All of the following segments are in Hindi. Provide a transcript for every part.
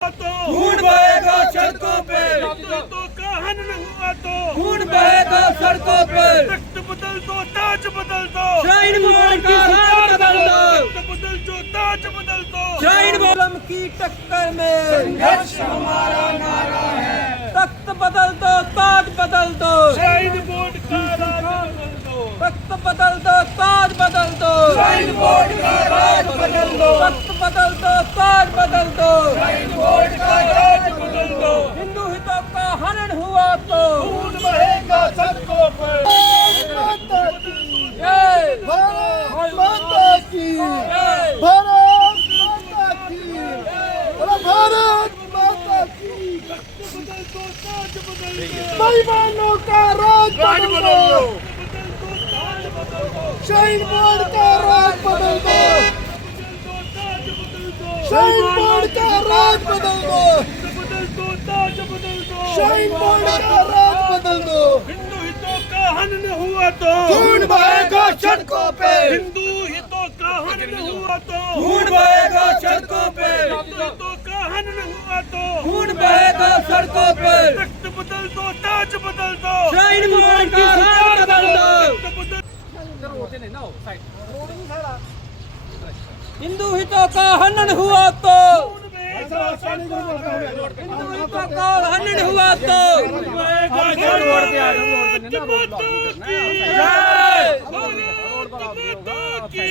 खून बहेगा सड़कों पे, तो का हनन हुआ तो खून बहेगा सड़कों पे, तख्त बदल दो, ताज बदल दो, शाहीन बोर्ड का राज बदल दो, तख्त बदल दो, ताज बदल दो। शाहीन बोर्ड की टक्कर में संघर्ष हमारा नारा है। तख्त बदल दो, ताज बदल दो, शाहीन बोर्ड का राज बदल दो, तख्त बदल दो, ताज बदल दो, शाहीन बोर्ड का राज बदल दो, तख्त बदल दो, ताज बदल दो, शाहीन बोर्ड का राज बदल दो। हिंदू हितों का हनन हुआ तो खून बहेगा सड़कों पे। जय भारत माता की, जय भारत माता की, बोलो भारत माता की। तख्त बदल दो, ताज बदल दो, बेईमानों का राज राज बदल बदल दो, दो, बदल दो, ताज बदल दो, शाहीन बोर्ड का राज बदल दो, बदल दो, ताज बदल दो, शाहीन बोर्ड का राज बदल दो, बदल दो, ताज बदल दो, शाहीन बोर्ड का राज बदल दो। हिंदू हितों का हनन हुआ तो खून बहेगा सड़कों पे, हिंदू हितों का हनन हुआ तो खून बहेगा सड़कों पे, हिंदू हितों का हनन हुआ तो खून बहेगा सड़कों पे, तख्त बदल दो, ताज बदल दो, शाहीन बोर्ड का राज बदल दो। तख्त बदल हिंदू हितों का हनन हुआ तो बहेगा सड़कों पे। हिंदू हितों का हनन हुआ तो बोलो भारत माता की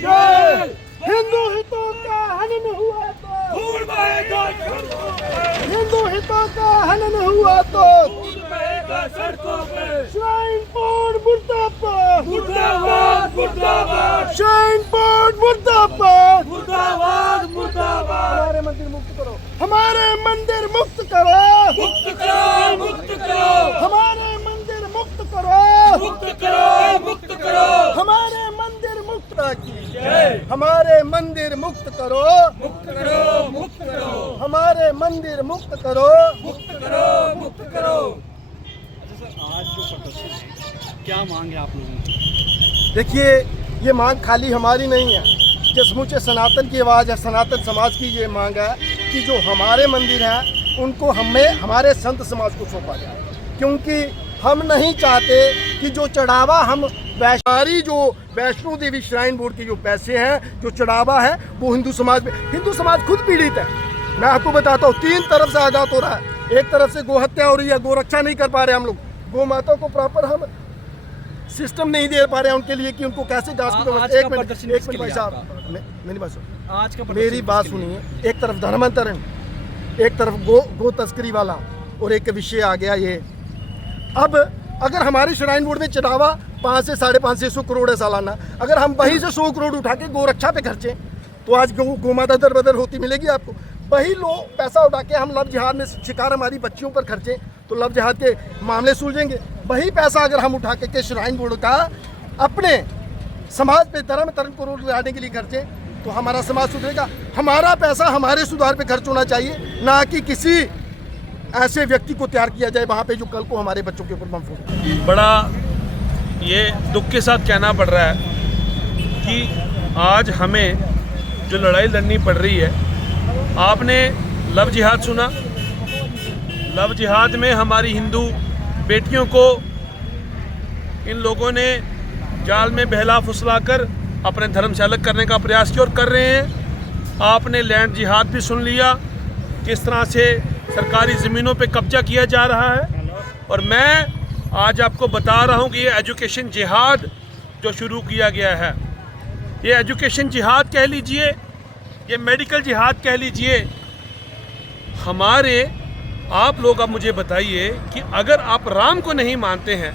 जय। हिंदू हितों का हनन हुआ तो, खून बहेगा सड़कों पे, हिंदू हितों का हनन हुआ तो, खून बहेगा सड़कों पे, शाहीन बोर्ड मुर्दाबाद, मुर्दाबाद मुर्दाबाद शाहीन बोर्ड मुर्दाबाद। मुर्दाबाद मुर्दाबाद। हमारे मंदिर मुक्त करो, हमारे मंदिर मुक्त करो, मुक्त करो, मुक्त करो, हमारे मंदिर मुक्त करो, मुक्त करो, मुक्त करो, हमारे मंदिर मुक्त की, जय। हमारे मंदिर मुक्त करो, मुक्त करो, मुक्त करो, हमारे मंदिर मुक्त करो। मुक्त करो, मुक्त करो। आज जो प्रदर्शन है क्या मांग है आप लोगों की? देखिए, ये मांग खाली हमारी नहीं है, जो समूचे सनातन की आवाज़ है, सनातन समाज की ये मांग है कि जो हमारे मंदिर हैं उनको हमें हमारे संत समाज को सौंपा जाए, क्योंकि हम नहीं चाहते कि जो चढ़ावा हम हमारी जो वैष्णो देवी श्राइन बोर्ड के जो पैसे हैं, जो चढ़ावा है, वो हिंदू समाज खुद पीड़ित है। मैं आपको बताता हूँ, 3 तरफ से आघात हो रहा है। एक तरफ से गोहत्या हो रही है, गोरक्षा नहीं कर पा रहे हम लोग, गौ माता को प्रॉपर हम सिस्टम नहीं दे पा रहे हैं उनके लिए कि उनको कैसे घास की व्यवस्था। एक मिनट भाई साहब, मेरी बात सुनो, आज का मेरी बात सुनिए। एक तरफ धर्मांतरण, एक तरफ गो तस्करी वाला, और एक विषय आ गया ये। अब अगर हमारे श्राइन बोर्ड में चढ़ावा 5 से 5.5 600 करोड़ है सालाना, अगर हम वहीं से 100 करोड़ उठा के गोरक्षा पे खर्चे तो आज गौ माता दर बदर होती मिलेगी आपको। वही लोग पैसा उठा के हम लव जिहाद में शिकार हमारी बच्चियों पर खर्चे तो लव जिहाद के मामले सुलझेंगे। वही पैसा अगर हम उठा के श्राइन बोर्ड का अपने समाज पे धर्म को लाने के लिए खर्चे तो हमारा समाज सुधरेगा। हमारा पैसा हमारे सुधार पे खर्च होना चाहिए, ना कि किसी ऐसे व्यक्ति को तैयार किया जाए वहाँ पे जो कल को हमारे बच्चों के ऊपर बम फोड़े। बड़ा ये दुख के साथ कहना पड़ रहा है कि आज हमें जो लड़ाई लड़नी पड़ रही है, आपने लव जिहाद सुना। लव जिहाद में हमारी हिंदू बेटियों को इन लोगों ने जाल में बहला फुसला कर अपने धर्म से अलग करने का प्रयास किया और कर रहे हैं। आपने लैंड जिहाद भी सुन लिया, किस तरह से सरकारी ज़मीनों पे कब्जा किया जा रहा है। और मैं आज आपको बता रहा हूँ कि ये एजुकेशन जिहाद जो शुरू किया गया है, ये एजुकेशन जिहाद कह लीजिए, ये मेडिकल जिहाद कह लीजिए। हमारे आप लोग अब मुझे बताइए कि अगर आप राम को नहीं मानते हैं,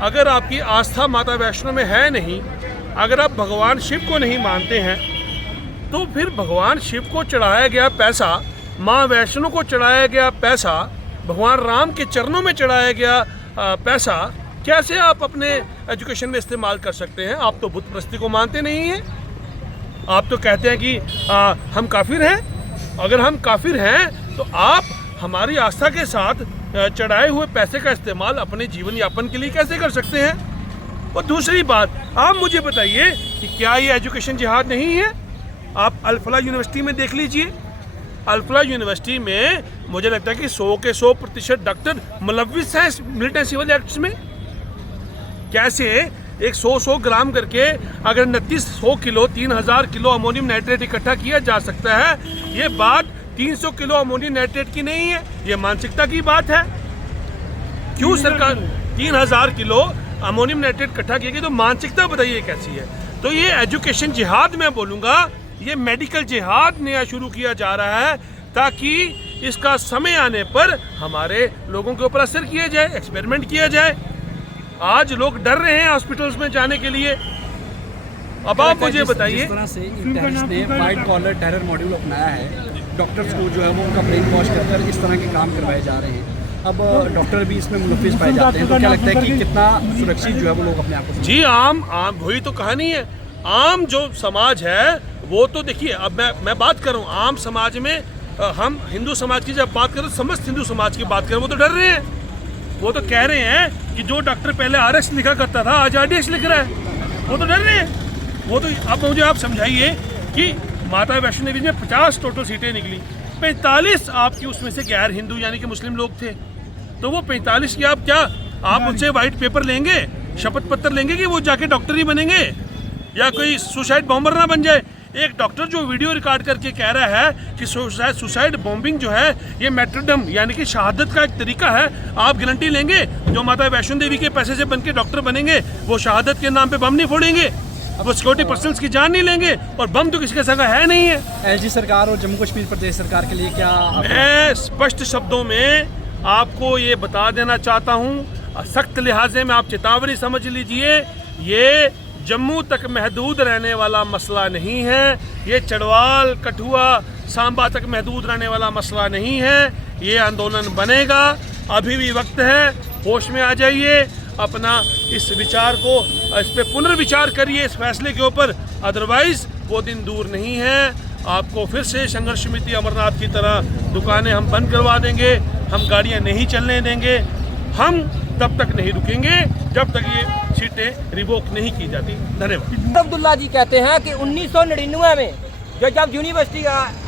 अगर आपकी आस्था माता वैष्णो में है नहीं, अगर आप भगवान शिव को नहीं मानते हैं, तो फिर भगवान शिव को चढ़ाया गया पैसा, माँ वैष्णो को चढ़ाया गया पैसा, भगवान राम के चरणों में चढ़ाया गया पैसा कैसे आप अपने एजुकेशन में इस्तेमाल कर सकते हैं? आप तो बुत प्रस्ती को मानते नहीं हैं। आप तो कहते हैं कि हम काफिर हैं। अगर हम काफिर हैं तो आप हमारी आस्था के साथ चढ़ाए हुए पैसे का इस्तेमाल अपने जीवन यापन के लिए कैसे कर सकते हैं? और दूसरी बात, आप मुझे बताइए कि क्या ये एजुकेशन जिहाद नहीं है? आप अल-फलाह यूनिवर्सिटी में देख लीजिए, अल-फलाह यूनिवर्सिटी में मुझे लगता है कि 100 के 100% डॉक्टर मुलव्विस हैं मिलिटेंट सिविल एक्ट्स में। कैसे एक 100 ग्राम करके अगर 2900 किलो 3000 किलो अमोनियम नाइट्रेट इकट्ठा किया जा सकता है, ये बात 300 किलो अमोनियम नाइट्रेट की नहीं है, ये मानसिकता की बात है। क्यों सरकार 3000 किलो अमोनियम नाइट्रेट इकट्ठा किया, तो मानसिकता बताइए कैसी है। तो ये एजुकेशन जिहाद मैं बोलूँगा, ये मेडिकल जिहाद नया शुरू किया जा रहा है ताकि इसका समय आने पर हमारे लोगों के ऊपर असर किया जाए, एक्सपेरिमेंट किया जाए। आज लोग डर रहे हैं हॉस्पिटल्स में जाने के लिए। अब आप मुझे बताइए, जिस तरह से इन टेररिस्ट ने वाइट कॉलर टेरर मॉड्यूल अपनाया है, डॉक्टर्स को जो है वो उनका ब्रेन वॉश कर इस तरह के काम करवाए जा रहे हैं। अब डॉक्टर भी इसमें मुलव्विस पाए जाते हैं, तो क्या लगता है कि कितना सुरक्षित जो है वो लोग अपने आप को? जी आम वही तो कहानी है। आम जो समाज है वो तो देखिए, अब मैं बात कर रहा हूँ आम समाज में, हम हिंदू समाज की जब बात करें, समस्त हिंदू समाज की बात करें, वो तो डर रहे हैं। वो तो कह रहे हैं कि जो डॉक्टर पहले RX लिखा करता था आज RDX लिख रहा है, वो तो डर रहे हैं। वो तो अब मुझे आप समझाइए कि माता वैष्णो देवी में 50 टोटल सीटें निकली, 45 आपकी उसमें से गैर हिंदू यानी कि मुस्लिम लोग थे। तो वो 45 की आप उनसे वाइट पेपर लेंगे, शपथ पत्र लेंगे कि वो जाके डॉक्टर ही बनेंगे या कोई सुसाइड बॉम्बर ना बन जाए। एक डॉक्टर जो वीडियो रिकॉर्ड करके कह रहा है कि सुसाइड बॉम्बिंग जो है ये मैट्रिडम यानी कि शहादत का एक तरीका है, आप गारंटी लेंगे जो माता वैष्णो देवी के पैसे से बन के डॉक्टर बनेंगे वो शहादत के नाम पे बम नहीं फोड़ेंगे, वो सिक्योरिटी पर्सनल्स की जान नहीं लेंगे, और बम तो किसी का सगा है नहीं है। LG सरकार और जम्मू कश्मीर प्रदेश सरकार के लिए क्या? मैं स्पष्ट शब्दों में आपको ये बता देना चाहता हूँ, सख्त लिहाजे में आप चेतावनी समझ लीजिए, ये जम्मू तक महदूद रहने वाला मसला नहीं है, ये चढ़वाल कठुआ सांबा तक महदूद रहने वाला मसला नहीं है। ये आंदोलन बनेगा, अभी भी वक्त है, होश में आ जाइए, अपना इस विचार को इस पे पुनर्विचार करिए इस फैसले के ऊपर, अदरवाइज वो दिन दूर नहीं है। आपको फिर से संघर्ष समिति अमरनाथ की तरह दुकानें हम बंद करवा देंगे, हम गाड़ियां नहीं चलने देंगे, हम तब तक नहीं रुकेंगे जब तक ये सीटें रिवोक नहीं की जाती। धन्यवाद। अब्दुल्ला जी कहते हैं कि 1999 में जब यूनिवर्सिटी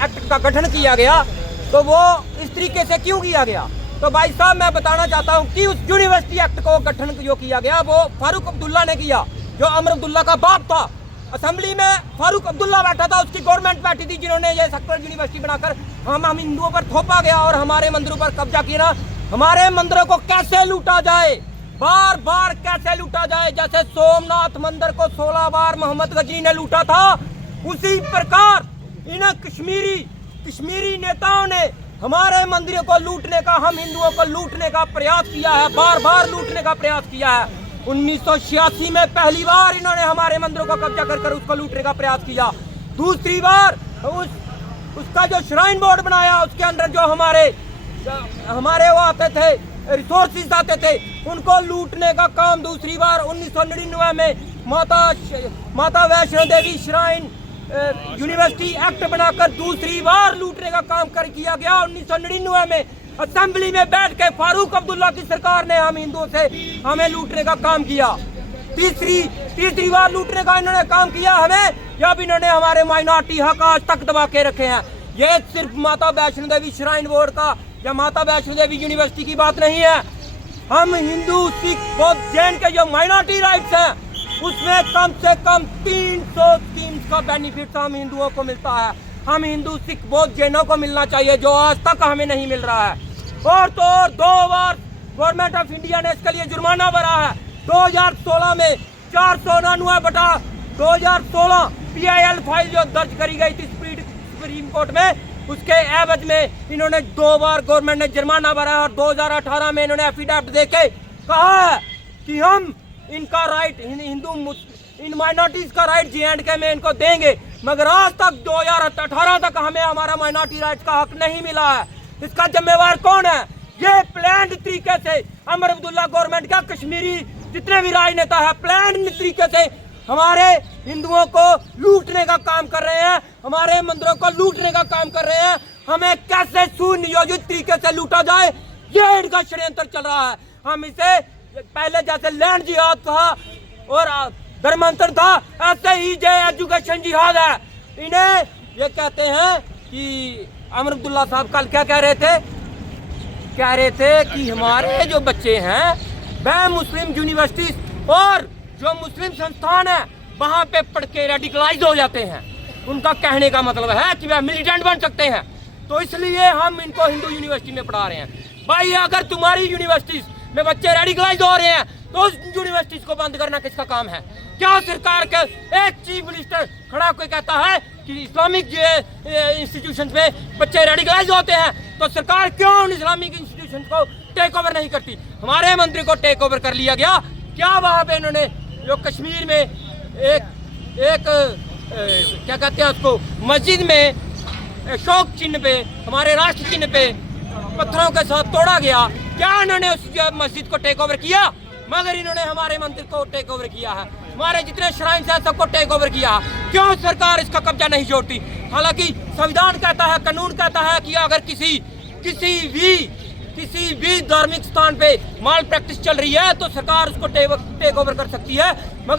एक्ट का गठन किया गया तो वो इस तरीके से क्यों किया गया। तो भाई साहब मैं बताना चाहता हूँ कि उस यूनिवर्सिटी एक्ट को गठन जो किया गया वो फारूक अब्दुल्ला ने किया, जो अमर अब्दुल्ला का बाप था। असेंबली में फारूक अब्दुल्ला बैठा था, उसकी गवर्नमेंट बैठी थी, जिन्होंने ये सेक्टर यूनिवर्सिटी बनाकर हम हिंदुओं पर थोपा गया और हमारे मंदिरों पर कब्जा किया ना। हमारे मंदिरों को कैसे लूटा जाए, बार बार कैसे लूटा जाए, जैसे सोमनाथ मंदिर को 16 बार मोहम्मद गजनी ने लूटा था, उसी प्रकार इन कश्मीरी नेताओं ने हमारे मंदिरों को लूटने का, हम हिंदुओं को लूटने का प्रयास किया है, बार बार लूटने का प्रयास किया है। 1986 में पहली बार इन्होंने हमारे मंदिरों को कब्जा कर उसको लूटने का प्रयास किया। दूसरी बार उसका जो श्राइन बोर्ड बनाया, उसके अंदर जो हमारे वो आते थे, रिसोर्सेज आते थे, उनको लूटने का काम दूसरी बार 1999 में माता Vaishno Devi shrine university act बनाकर दूसरी बार लूटने का काम किया गया। 1999 में असेंबली में बैठ के फारूक अब्दुल्ला की सरकार ने हम हिंदुओं से हमें लूटने का काम किया। तीसरी बार लूटने का इन्होंने काम किया हमें, जब इन्होंने हमारे माइनॉरिटी हक आज तक दबा के रखे हैं। ये सिर्फ माता वैष्णो देवी श्राइन बोर्ड का या माता वैष्णो देवी यूनिवर्सिटी की बात नहीं है। हम हिंदू, सिख, बौद्ध, जैन के जो माइनॉरिटी राइट्स हैं उसमें कम से कम 300 स्कीम्स का बेनिफिट हम हिंदुओं को मिलता है। हम हिंदू, सिख, बौद्ध, जैनों को मिलना चाहिए, जो आज तक हमें नहीं मिल रहा है। और तो और 2 बार गवर्नमेंट ऑफ इंडिया ने इसके लिए जुर्माना भरा है। 2016 में 499/2016 PIL फाइल जो दर्ज करी गई थी सुप्रीम कोर्ट में, उसके एवज में इन्होंने 2 बार गवर्नमेंट ने जुर्माना भरा है। और 2018 में इन्होंने एफिडेविट देके कहा है कि हम इनका राइट, इन माइनॉरिटीज का राइट J&K में इनको देंगे, मगर आज तक 2018 तक हमें हमारा माइनॉरिटी राइट्स का हक नहीं मिला है। इसका जिम्मेवार कौन है? ये प्लान्ड तरीके से अमर अब्दुल्ला गवर्नमेंट का, कश्मीरी जितने भी राजनेता है, प्लान्ड तरीके से हमारे हिंदुओं को लूटने का काम कर रहे हैं, हमारे मंदिरों को लूटने का काम कर रहे हैं। हमें कैसे सुनियोजित तरीके से लूटा जाए, ये इनका षड्यंत्र चल रहा है। हम इसे पहले जैसे लैंड जिहाद था और धर्मांतर था, ऐसे ही जो एजुकेशन जिहाद है। इन्हें ये कहते हैं कि अमर अब्दुल्ला साहब कल क्या कह रहे थे? कह रहे थे कि हमारे जो बच्चे हैं वह मुस्लिम यूनिवर्सिटीज और जो मुस्लिम संस्थान है वहाँ पे पढ़ के रेडिकलाइज हो जाते हैं। उनका कहने का मतलब है कि वह मिलिटेंट बन सकते हैं, तो इसलिए हम इनको हिंदू यूनिवर्सिटी में पढ़ा रहे हैं। भाई अगर तुम्हारी यूनिवर्सिटीज में बच्चे रेडिकलाइज हो रहे हैं तो उस यूनिवर्सिटीज को बंद करना किसका काम है? क्या सरकार के एक चीफ मिनिस्टर खड़ा कोई कहता है कि इस्लामिक इंस्टीट्यूशन में बच्चे रेडिकलाइज होते हैं, तो सरकार क्यों उन इस्लामिक इंस्टीट्यूशन को टेक ओवर नहीं करती? हमारे मंत्री को टेक ओवर कर लिया गया। क्या वहाँ पे इन्होंने जो कश्मीर में एक क्या कहते हैं उसको, मस्जिद में अशोक चिन्ह पे, हमारे राष्ट्र चिन्ह पे पत्थरों के साथ तोड़ा गया, क्या इन्होंने उस मस्जिद को टेक ओवर किया? मगर इन्होंने हमारे मंत्री को टेक ओवर किया है, हमारे जितने श्राइन्स हैं सबको टेक ओवर किया है। क्यों सरकार इसका कब्जा नहीं छोड़ती? हालांकि संविधान कहता है, कानून कहता है कि अगर किसी भी धार्मिक स्थान पे माल प्रैक्टिस चल रही है तो सरकार उसको टेक ओवर कर सकती है। मगर